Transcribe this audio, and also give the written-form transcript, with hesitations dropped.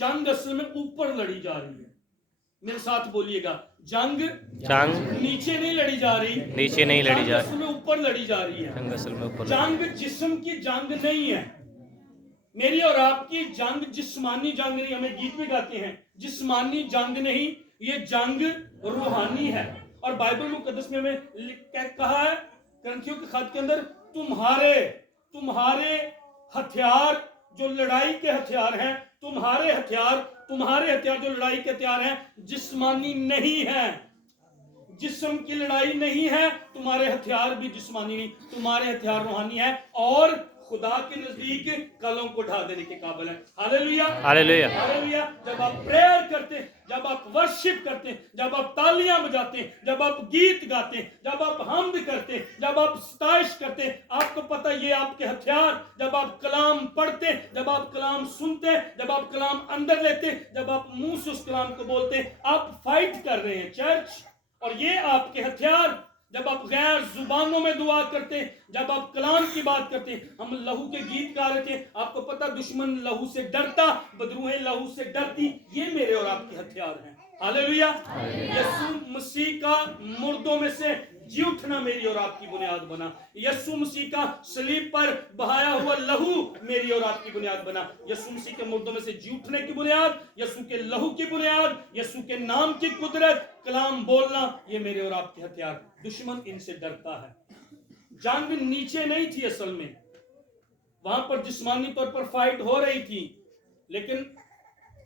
جنگ اصل میں اوپر لڑی جا رہی ہے. میرے ساتھ بولیے گا, جنگ نیچے نہیں لڑی جا رہی, نیچے نہیں لڑی جنگ جا اصل میں اوپر لڑی جا رہی ہے. جنگ اصل میں اوپر جنگ جسم کی جنگ نہیں ہے. میری اور آپ کی جنگ جسمانی جنگ نہیں. ہمیں گیت بھی گاتے ہیں, جسمانی جنگ نہیں, یہ جنگ روحانی ہے. اور بائبل مقدس میں ہمیں کہا ہے کرنتھیوں کے خط کے اندر, تمہارے ہتھیار جو لڑائی کے ہتھیار ہیں, تمہارے ہتھیار جو لڑائی کے ہتھیار ہیں جسمانی نہیں ہیں. جسم کی لڑائی نہیں ہے, تمہارے ہتھیار بھی جسمانی نہیں, تمہارے ہتھیار روحانی ہے اور خدا کے نزدیک کلوں کو ڈھا دینے کے قابل ہے. ہاللیلویا ہاللیلویا. ہاللیلویا. جب آپ پریئر کرتے ہیں, جب آپ ورشپ کرتے ہیں, جب آپ تالیاں بجاتے ہیں, جب آپ گیت گاتے ہیں, جب آپ حمد کرتے ہیں, جب آپ ستائش کرتے ہیں, آپ کو پتہ یہ آپ کے ہتھیار. جب آپ کلام پڑھتے ہیں, جب آپ کلام سنتے ہیں, جب آپ کلام اندر لیتے ہیں, جب آپ منہ سے اس کلام کو بولتے ہیں, آپ فائٹ کر رہے ہیں چرچ. اور یہ آپ کے ہتھیار. جب آپ غیر زبانوں میں دعا کرتے ہیں, جب آپ کلام کی بات کرتے ہیں, ہم لہو کے گیت گا رہے تھے, آپ کو پتہ دشمن لہو سے ڈرتا, بدروہیں لہو سے ڈرتی. یہ میرے اور آپ کے ہتھیار ہیں. ہاللیلویا. یسوع مسیح کا مردوں میں سے جی اٹھنا میری اور آپ کی بنیاد بنا. یسوع مسیح کا صلیب پر بہایا ہوا لہو میری اور آپ کی بنیاد بنا. یسوع مسیح کے مردوں میں سے جی اٹھنے کی بنیاد, یسوع کے لہو کی بنیاد, یسوع کے نام کی قدرت, کلام بولنا, یہ میرے اور آپ کے ہتھیار. دشمن ان سے ڈرتا ہے. جنگ نیچے نہیں تھی اصل میں, وہاں پر جسمانی طور پر فائٹ ہو رہی تھی, لیکن